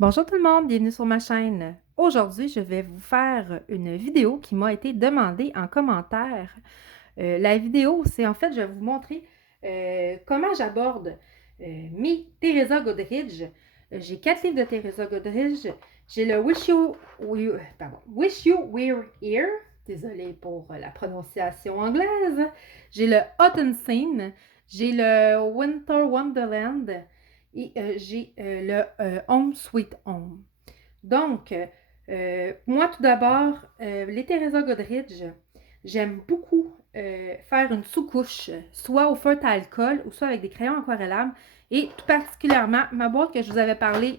Bonjour tout le monde, bienvenue sur ma chaîne. Aujourd'hui, je vais vous faire une vidéo qui m'a été demandée en commentaire. La vidéo, c'est en fait, je vais vous montrer comment j'aborde mes Teresa Goodridge. J'ai 4 livres de Teresa Goodridge. J'ai le Wish You Were Here. Désolée pour la prononciation anglaise. J'ai le Autumn Scene. J'ai le Winter Wonderland. Et j'ai le Home Sweet Home. Donc, moi tout d'abord, les Teresa Goodridge, j'aime beaucoup faire une sous-couche, soit au feutre à alcool ou soit avec des crayons aquarellables. Et tout particulièrement, ma boîte que je vous avais parlé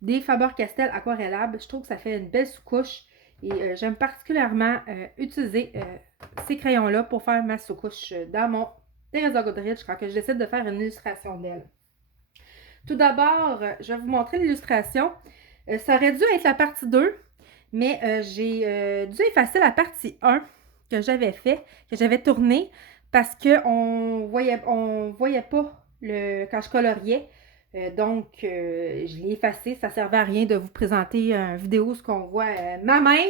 des Faber-Castell aquarellables, je trouve que ça fait une belle sous-couche. Et j'aime particulièrement utiliser ces crayons-là pour faire ma sous-couche dans mon Teresa Goodridge quand je décide de faire une illustration d'elle. Tout d'abord, je vais vous montrer l'illustration. Ça aurait dû être la partie 2, mais j'ai dû effacer la partie 1 que j'avais fait, que j'avais tournée, parce qu'on voyait pas quand je coloriais. Je l'ai effacé. Ça ne servait à rien de vous présenter une vidéo où on voit ma main,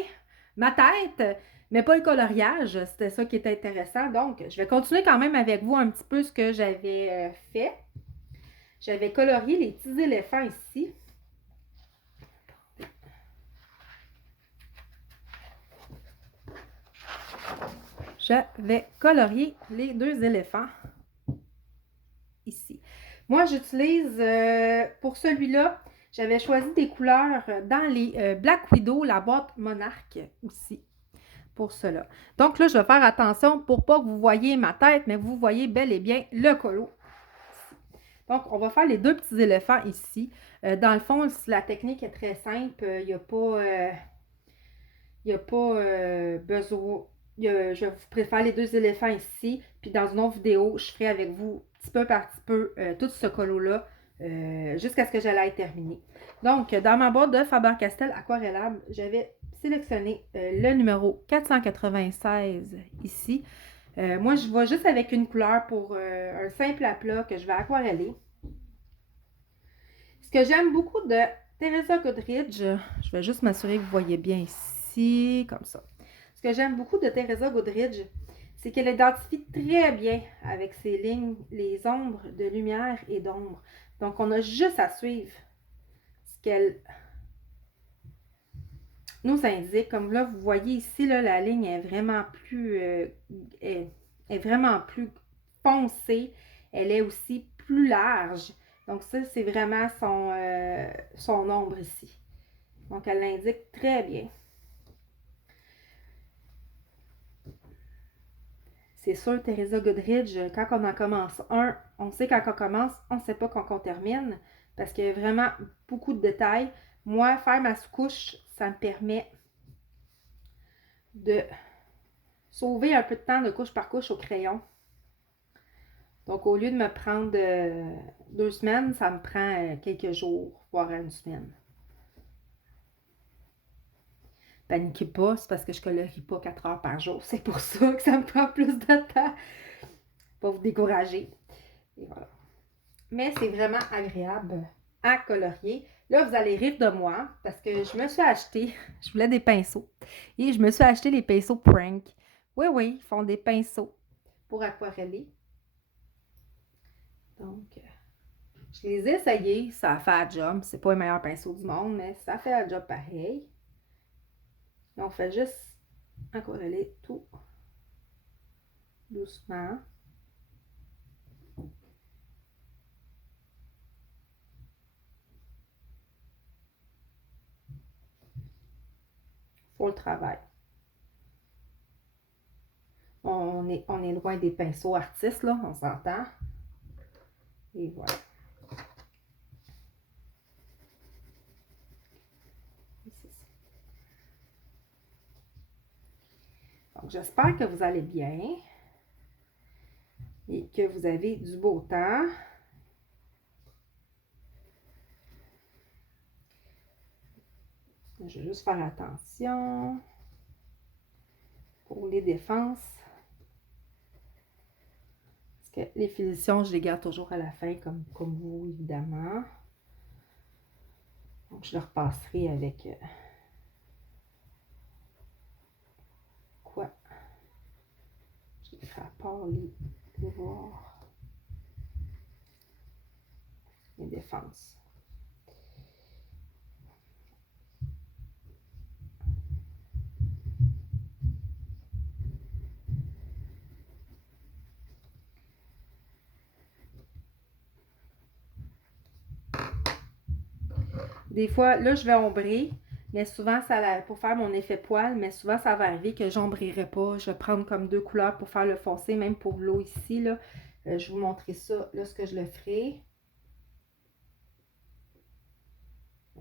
ma tête, mais pas le coloriage. C'était ça qui était intéressant. Donc, je vais continuer quand même avec vous un petit peu ce que j'avais fait. J'avais colorié les petits éléphants ici. J'avais colorié les deux éléphants ici. Moi, j'utilise, pour celui-là, j'avais choisi des couleurs dans les Black Widow, la boîte Monarch aussi, pour cela. Donc là, je vais faire attention pour pas que vous voyez ma tête, mais que vous voyez bel et bien le colo. Donc, on va faire les deux petits éléphants ici. Dans le fond, la technique est très simple. Il n'y a pas... Il n'y a pas besoin. Je vous préfère les deux éléphants ici. Puis dans une autre vidéo, je ferai avec vous petit peu par petit peu tout ce colo-là jusqu'à ce que j'allais terminer. Donc, dans ma boîte de Faber-Castell aquarellable, j'avais sélectionné le numéro 496 ici. Moi, je vais juste avec une couleur pour un simple aplat que je vais aquareller. Ce que j'aime beaucoup de Teresa Goodridge, je vais juste m'assurer que vous voyez bien ici, comme ça. Ce que j'aime beaucoup de Teresa Goodridge, c'est qu'elle identifie très bien avec ses lignes les ombres de lumière et d'ombre. Donc, on a juste à suivre ce qu'elle nous indique. Comme là, vous voyez ici, là, la ligne est vraiment plus, est vraiment plus foncée. Elle est aussi plus large. Donc, ça, c'est vraiment son ombre ici. Donc, elle l'indique très bien. C'est sûr, Teresa Goodridge, quand on en commence un, on sait quand on commence, on ne sait pas quand on termine, parce qu'il y a vraiment beaucoup de détails. Moi, faire ma sous-couche, ça me permet de sauver un peu de temps de couche par couche au crayon. Donc, au lieu de me prendre 2 semaines, ça me prend quelques jours, voire une semaine. Paniquez pas, c'est parce que je colorie pas 4 heures par jour. C'est pour ça que ça me prend plus de temps. Pas vous décourager. Et voilà. Mais c'est vraiment agréable à colorier. Là, vous allez rire de moi parce que je me suis acheté, je voulais des pinceaux. Et je me suis acheté les pinceaux Prank. Oui, oui, ils font des pinceaux pour aquareller. Donc, je les ai essayés, ça a fait la job. C'est pas le meilleur pinceau du monde, mais ça fait la job pareil. Et on fait juste aquareller tout doucement. Pour le travail. On est loin des pinceaux artistes, là, on s'entend. Et voilà. Donc, j'espère que vous allez bien et que vous avez du beau temps. Je vais juste faire attention pour les défenses. Parce que les finitions, je les garde toujours à la fin, comme vous, évidemment. Donc, je le repasserai avec quoi? Je les ferai à part les voir. Les défenses. Des fois, là, je vais ombrer, mais souvent, pour faire mon effet poil, mais souvent, ça va arriver que j'ombrerai pas. Je vais prendre comme 2 couleurs pour faire le foncé, même pour l'eau ici, là. Je vais vous montrer ça lorsque je le ferai.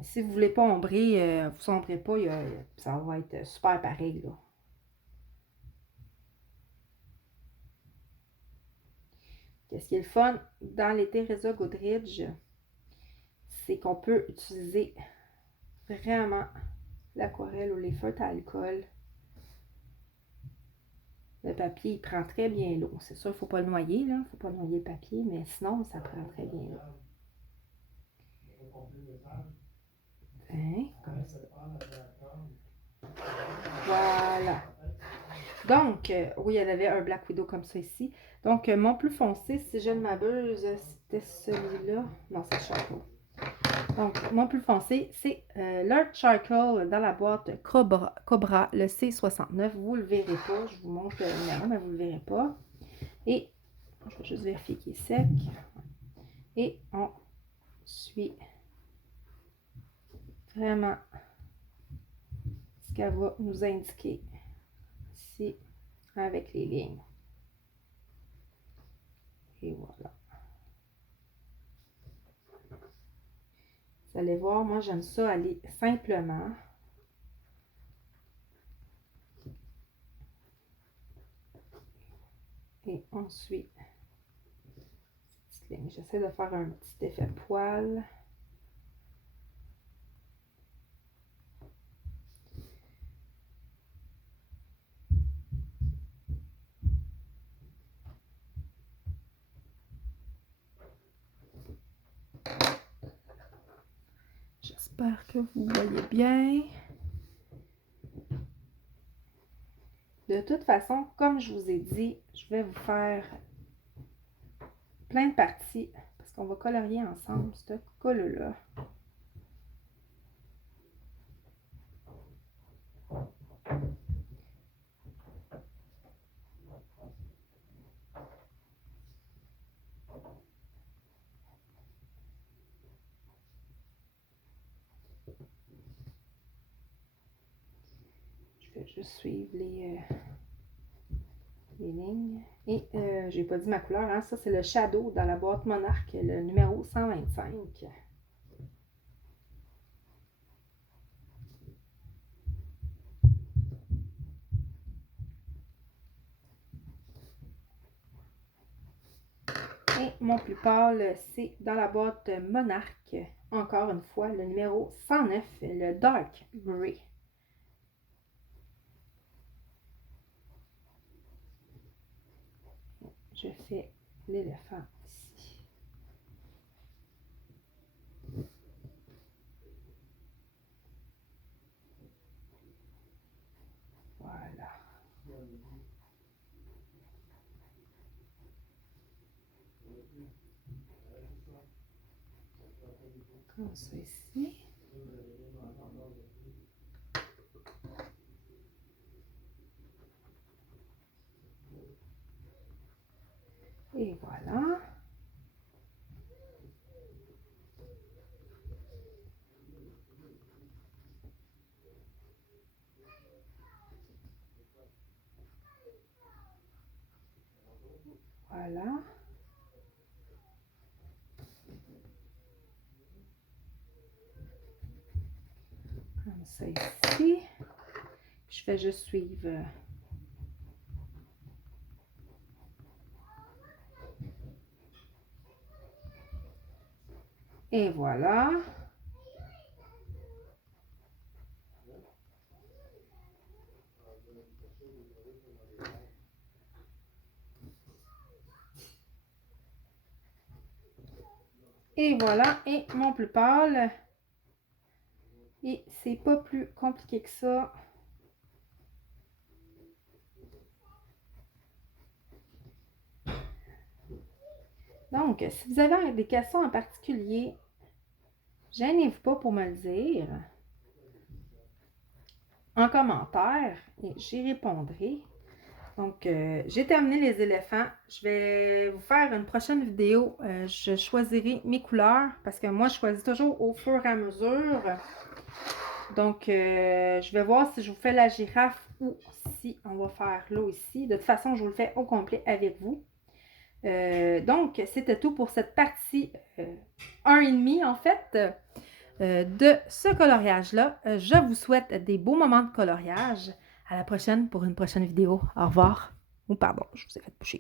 Si vous ne voulez pas ombrer, vous sombrez pas, ça va être super pareil, là. Ce qui est le fun dans les Teresa Goodrich, c'est qu'on peut utiliser vraiment l'aquarelle ou les feutres à alcool. Le papier, il prend très bien l'eau. C'est sûr, il ne faut pas le noyer, là. Il ne faut pas noyer le papier, mais sinon, ça prend très bien l'eau. Hein? Voilà. Donc, oui, il y en avait un Black Widow comme ça ici. Donc, mon plus foncé, si je ne m'abuse, c'était celui-là. Non, c'est Charcoal. Donc, mon plus foncé, c'est l'Earth Charcoal dans la boîte Cobra, le C69. Vous ne le verrez pas. Je vous montre le numéro, mais vous ne le verrez pas. Et, je vais juste vérifier qu'il est sec. Et on suit vraiment ce qu'elle va nous indiquer ici avec les lignes. Et voilà. Vous allez voir, moi j'aime ça aller simplement. Et ensuite, j'essaie de faire un petit effet poil. J'espère que vous voyez bien. De toute façon, comme je vous ai dit, je vais vous faire plein de parties parce qu'on va colorier ensemble ce col-là. Je vais juste suivre les lignes. Et j'ai pas dit ma couleur, hein? Ça c'est le Shadow dans la boîte Monarch, le numéro 125. Et mon plus pâle, c'est dans la boîte Monarch, encore une fois, le numéro 109, le Dark Grey. Je fais l'éléphant ici. Voilà. Comme ça ici. Et voilà. Voilà. Comme ça ici. Je vais juste suivre. Et voilà. Et voilà. Et mon plus pâle. Et c'est pas plus compliqué que ça. Donc, si vous avez des questions en particulier, gênez-vous pas pour me le dire en commentaire et j'y répondrai. Donc, j'ai terminé les éléphants. Je vais vous faire une prochaine vidéo. Je choisirai mes couleurs parce que moi, je choisis toujours au fur et à mesure. Donc, je vais voir si je vous fais la girafe ou si on va faire l'eau ici. De toute façon, je vous le fais au complet avec vous. Donc, c'était tout pour cette partie 1,5 en fait de ce coloriage-là. Je vous souhaite des beaux moments de coloriage. À la prochaine pour une prochaine vidéo. Au revoir. Ou pardon, je vous ai fait bouger.